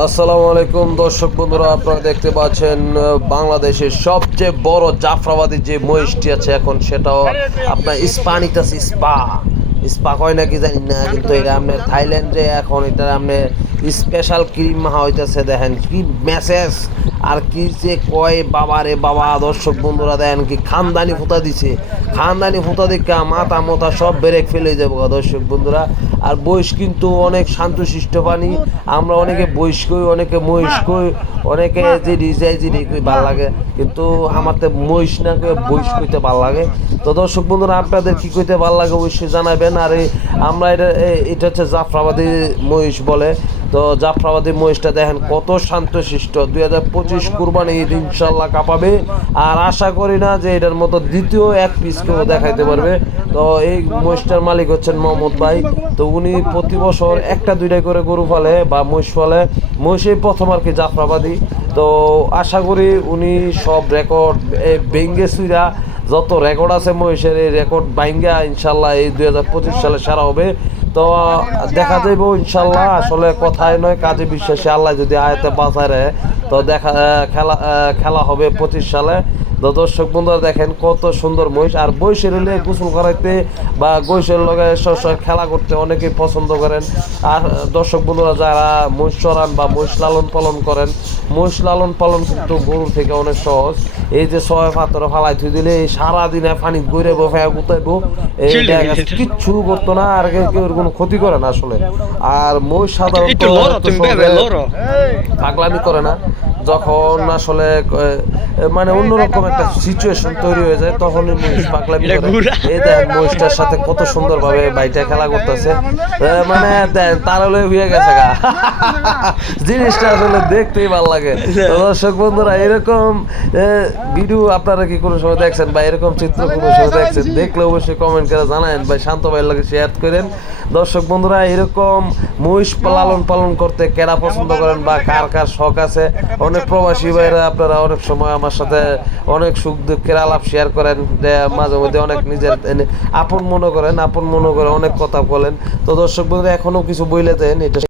আসসালামু আলাইকুম, দর্শক বন্ধুরা, আপনারা দেখতে পাচ্ছেন, বাংলাদেশের সবচেয়ে বড় জাফরাবাদী যে মহিষটি আছে এখন, সেটাও আপনার স্পানিটাস স্পা স্পা কয় নাকি জানি না, কিন্তু এটা আপনি থাইল্যান্ডে এখন এটা আপনি স্পেশাল ক্রিম হইতেছে, দেখেন কি মেসেজ আর কি যে কয় বাবা রে বাবা, দর্শক বন্ধুরা দেখেন কি খানদানি ফুটা দিছে। খানদানি ফুটা দেখা মাথা মোতা সব ব্রেক ফেলে যাব দর্শক বন্ধুরা। আর বয়স কিন্তু অনেক শান্তশিষ্ট পানি আমরা অনেকে বয়স কই অনেকে মহিষ কই অনেকে যে ডিজাই যে কই ভালো লাগে। কিন্তু আমার তো মহিষ না কই বয়স কইতে ভালো লাগে। তো দর্শক বন্ধুরা, আপনাদের কি কইতে ভালো লাগে অবশ্যই জানাবেন। আর আমরা এটা এটা হচ্ছে জাফরাবাদী মহিষ বলে। তো জাফরাবাদী মহিষটা দেখেন কত শান্তশিষ্ট। দুই হাজার পঁচিশ কুরবানি ঈদ ইনশাল্লাহ কাঁপাবে। আর আশা করি না যে এটার মতো দ্বিতীয় এক পিস কেউ দেখাইতে পারবে। তো এই মহিষটার মালিক হচ্ছেন মোহাম্মদ ভাই। তো উনি প্রতি বছর একটা, দুইটা করে গরু ফলে বা মহিষ ফলে। মহিষেই প্রথম আর কি জাফরাবাদী। তো আশা করি উনি সব রেকর্ড বেঙ্গে সুইরা যত রেকর্ড আছে মহিষের, এই রেকর্ড বাইঙ্গা ইনশাল্লাহ এই দুই হাজার পঁচিশ সালে সারা হবে। তো দেখা যাইব ইনশাল্লাহ। আসলে কথাই নয় কাজে বিশ্বাসী আল্লাহ যদি আয়তে বাঁচায় রাখে, তো দেখা খেলা খেলা হবে পঁচিশ সালে। তো দর্শক বন্ধুরা দেখেন কত সুন্দর মহিষ। আর বয়সের হলে গোসল করাইতে বা গৈসের লগে খেলা করতে অনেকেই পছন্দ করেন। আর দর্শক বন্ধুরা যারা মহিষ চড়ান বা মহিষ লালন পালন করেন মহিষ লালন পালন কিন্তু গরুর থেকে অনেক সহজ। এই যে ছয় পাত্র ফালাই থুই দিলে এই সারাদিনে পানি গইরে বফে গুতাইবো। এইটা কিচ্ছু করতো না আর কেউ কেউ কোনো ক্ষতি করে না আসলে। আর মহিষ সাধারণত পাগলামি করে না। যখন আসলে মানে অন্যরকম একটা সিচুয়েশন তৈরি হয়ে যায় তখন মহিষ পাগলামি করে এই দেখেন মহিষটার সাথে কত সুন্দরভাবে বাইটা খেলা করতেছে। মানে দেন তার হলে হয়ে গেছে গা। জিনিসটা আসলে দেখতেই ভালো লাগে। দর্শক বন্ধুরা এরকম ভিডিও আপনারা কি কোনো সময় দেখছেন বা এরকম চিত্র কোনো সময় দেখছেন? দেখলে অবশ্যই কমেন্ট করে জানায়েন। বা শান্ত ভাইয়ের লাগে শেয়ার করেন। দর্শক বন্ধুরা এরকম মহিষ লালন পালন করতে কেরা পছন্দ করেন বা কার কার শখ আছে? অনেক প্রবাসী ভাইরা আপনারা অনেক সময় আমার সাথে অনেক সুখ দুঃখের আলাপ শেয়ার করেন মাঝে মধ্যে অনেক নিজের আপন মনে করেন, আপন মনে করে অনেক কথা বলেন। তো দর্শক বন্ধুরা, এখনও কিছু বইলে দেন, এটা